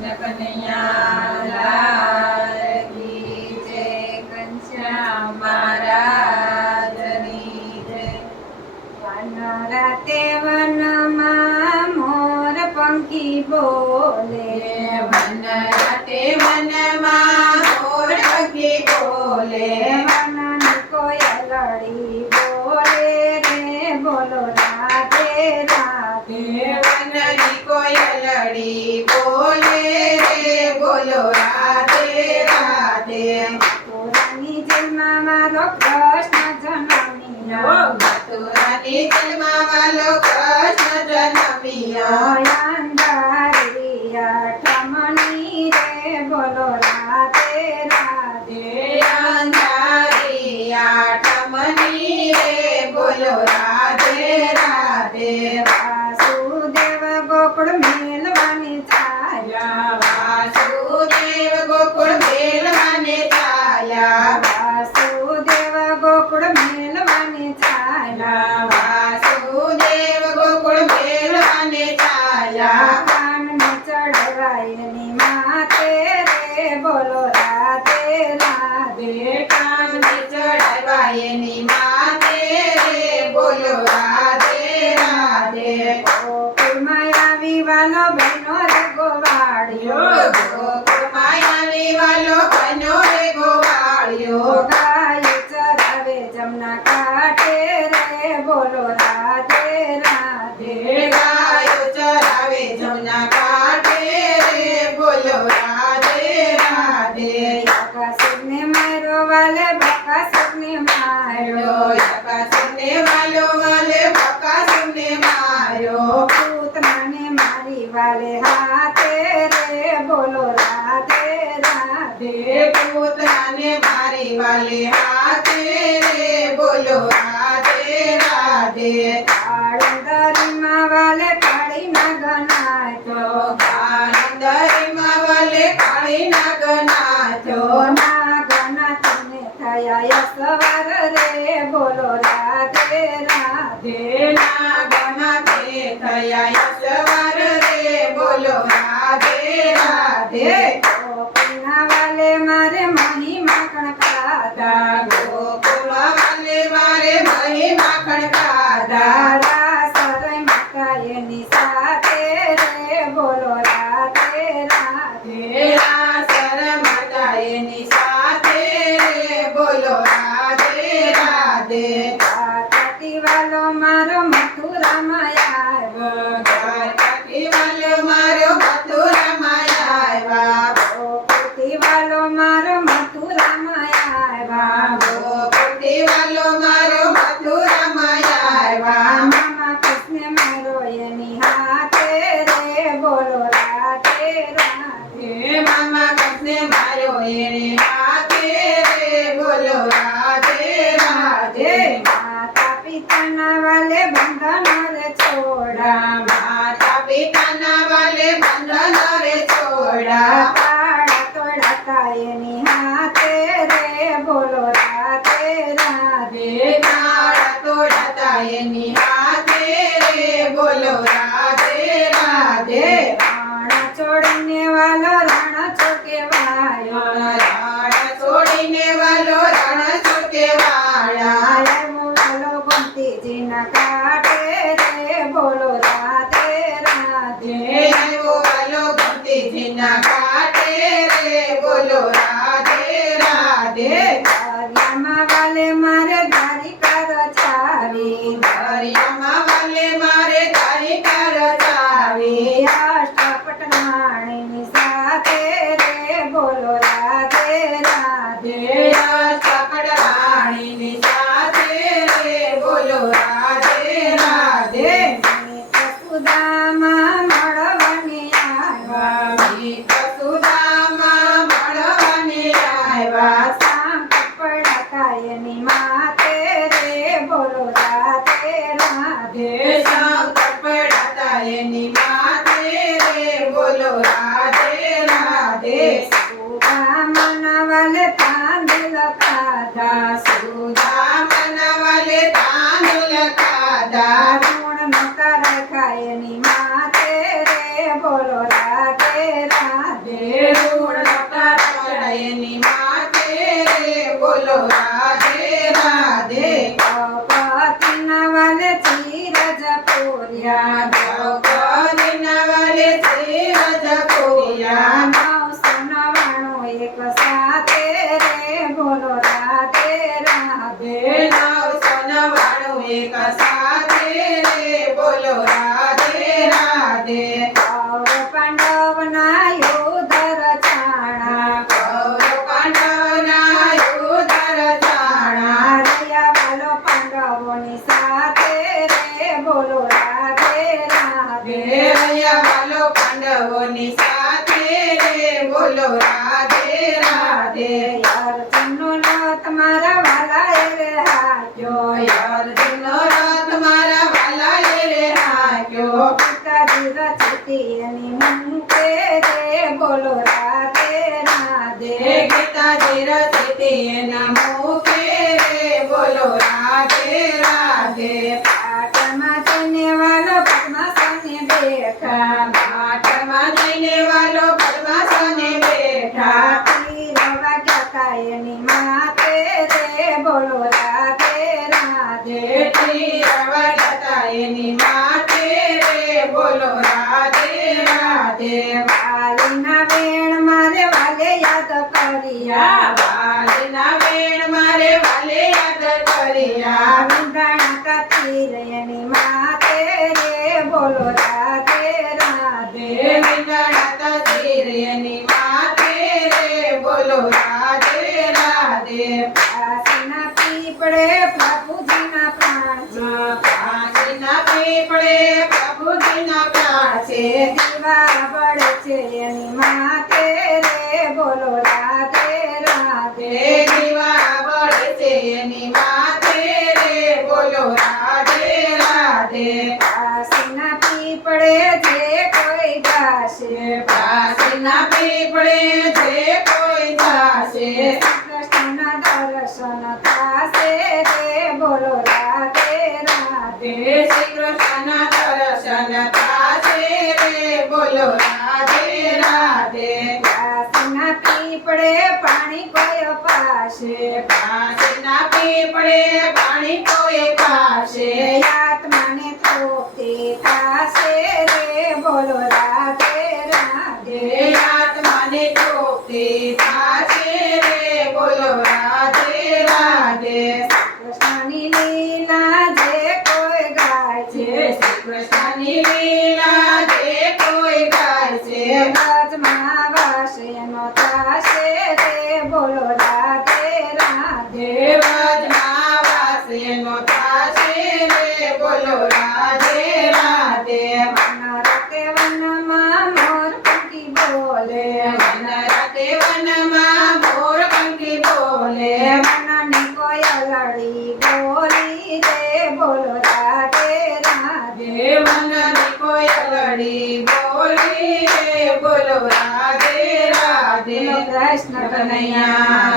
કૃષ્ણ કનૈયા લાલ કી જય, ઘનશ્યામ મહારાજની જય. રાતે વનમાં મોર પંખી બોલે, વન રાતે વનમાં મોર પંખી બોલે, વનની કોયલડી બોલે રે બોલો રાધે રાધે. વનની કોયલડી બોલે રે બોલો રાધે રાધે. મથુરાની જેલમાં મારો કૃષ્ણ જન્મ્યો, મથુરાની જેલમાં વાલો કૃષ્ણ જન્મ્યો, અંધારી આઠમની રે બોલો રાધે રાધે. અંધારી આઠમની રે બોલો રાધે રાધે. વાસુદેવ ગોકુળ મેલવાની ચાલ્યા, વાસુદેવ ગોકુળ મેલવાને ચાલ્યા, વાસુદેવ ગોકુળ મેલવાની ચાલ્યા. વાસુદેવ ગોકુળ મેલવાને ચાલ્યા, કાનને ચડવાયની માથે રે બોલો રાધે રાધે. કાનને ચડાવ્યા એની માથે રે બોલો રાધે રાધે. ગોકુળમાં આવી વાલો બહેનો રે ગોવાળિયો, ગોકુળમાં આવી વાલો બન્યો રે ગોવાળિયો, ગાય ચરાવે જમના કાંઠે રે બોલો રાધે રાધે. ગાયો ચરાવે જમના કાંઠે રે બોલો રાધે રાધે. બકાસુરને માર્યો વાલે બકાસુરને માર્યો, બકાસુરને વાલો વાલે બકાસુરને માર્યો, પૂતનાને મારી વાલે હાથે રે બોલો રાધે રાધે. પૂતનાને મારી વાલે હાથે રે બોલો રાધે રાધે. કાળુંદરીમાં વાલે કાળી નાગ નાચો, કાળંદરીમાં વાલે કાળી નાગ નાચો, નાગ નાચીને થયા સવાર રે બોલો રાધે રાધે. નાગનાથે થયા સવાર રે બોલો રાધે રાધે. ગોપીના વાલે મારે મહિમા કણકાતા, ગોકુળ વાલે મારે મહી માખણ ખાધા, સરે માતા એની સાથે રે બોલો રાધે રાધે. સર માતા એની સાથે રે બોલો રાધે રાધે. કાતી વાલો મારો મથુરામાં આવ્યો, દ્વારકાથી વાલો મારો મથુરામાં આવ્યા, ગોકુળથી વાલો મારો મથુરામાં આવ્યા. ગોકુળથી વાલો મારો મથુરામાં આવ્યા, મામા કૃષ્ણ મારો એની હાથે રે બોલો રાધે રાધે. મામા કૃષ્ણે માર્યો એને હાથે રે બોલો રાધે રાધે. માતા પિતાના વાલે બંધનો રે છોડા, માતા પિતાના વાલે બંધન રે છોડા, પાડા તોડાતા એની હાથે રે બોલો રાધે રાધે. નાળા તોડાતા એની હાથે રે બોલો રાધે રાધે. રાણા છોડીને વાલો રણ છોકે વાયો, રાણા છોડીને વાલો રણ છોકે વાળા, આવ્યો વાલો ગોમતીજીના કાંઠે રે બોલો રાધે રાધે. આવ્યો વાલો ગોમતીજીના કાંઠે રે બોલો રાધે રાધે. દરિયામાં વાલે મારે દ્વારિકા રચાવી, દરિયામાં વાલે મારે દ્વારિકા રચાવી, અષ્ટપટ રાણીની સાથે રે બોલો રાધે રાધે. સકળ રાણીની સાથે રે બોલો રાધે રાધે. સુદામા મળવાની આવ્યા, ગીત સુદામા મળવાને આવ્યા, સામ કપડાતા એની માથે રે બોલો રાધે રાધે. શંકર પડાતા એની માથે રે બોલો રાધે રાધે. સુદામાના વાલે તાંદુલ ખાધા, સુદામના વાલે તાંદુલ ખાધા, ગુણ નકાર ખાય એની માથે રે બોલો રાધે રાધે. રાધે ઋણ નકાર પડાય એની માથે રે બોલો રાધે રાધે દ્રૌપદીના વાલે ધીરજ પૂર્યા દ્રૌપદીના વાલે ધીરજ પૂર્યા 999 એક સાથે રે બોલો રાધે રાધે 999 એક સાથે રે બોલો રાધે રાધે કૌરવ પાંડવના યુદ્ધ રચાણા કૌરવ પાંડવના યુદ્ધ રચાણા રહ્યા વાલો પાંડવોની સાથે રે બોલો રાધે રાધે રહ્યા વાલો પાંડવોની સાથે રે બોલો રાધે રાધે અર્જુનનો રથ મારા વાલાએ રે હાક્યો અર્જુનનો રથ મારા વાલાએ રે હાક્યો પિતાજી રચતી એની મુકે રે બોલો રાધે રાધે ગીતાજી રચતી એના મુખે રે બોલો રાધે રાધે પાટમાં જઈને વાલો પદ્માસને બેઠા પાઠમાં જઈને વાલો પદ્માસને બેઠા રવા ગયા એની માતે રે બોલો રાધે રાધે જેઠી રવા જતા એની માથે રે બોલો રાધે રાધે વાલીના વેણ મારે વાલે યાદ કર્યા વાલીના વેણ મારે વાલે યાદ કર્યા વિંધાણા તીર એની માતે રે બોલો રાધે રાધે વિંગડાતા તીર એની માથે રે બોલો રાધે રાધે કાશીના પીપળે પ્રભુજીના પ્રાણ છે કાશીના પીપળે પ્રભુજીના પ્રાણ છે દીવા બળે છે એની માતે રે બોલો રાધે રાધે દીવા બળે છે એની માથે રે બોલો રાધે રાધે કાશીના પીપળે જે કોઈ ગાશે કાશીના પીપળે જે કોઈ જાશે કૃષ્ણના દર્શન થાશે રે બોલો રાધે રાધે શ્રી કૃષ્ણના દર્શન થાશે રે બોલો રાધે રાધે કાશીના પીપળે પાણી કોઈ પાશે કાશીના પીપળે પાણી કોઈ પાસે આત્માને તૃપ્તિ થાશે રે બોલો રાધે રાધે આત્માને તૃપ્તિ થાશે રે બોલો રાધે રાધે કૃષ્ણની લીલા જે કોઈ ગાય છે શ્રી કૃષ્ણની લીલા જે કોઈ ગાય છે વ્રજમાં વાસ એનો થાશે રે બોલો રાધે રાધે વ્રજમાં વાસ એનો થાશે રે બોલો રાધે રાધે વનરતે વનમાં મોર પંખી બોલે વન રાતે વનમાં મોર પંખી બોલે વનની કોયલડી બોલી રે બોલો રાધે રાધે વનની કોયલડી બોલી રે બોલો રાધે રાધે કૃષ્ણ કનૈયા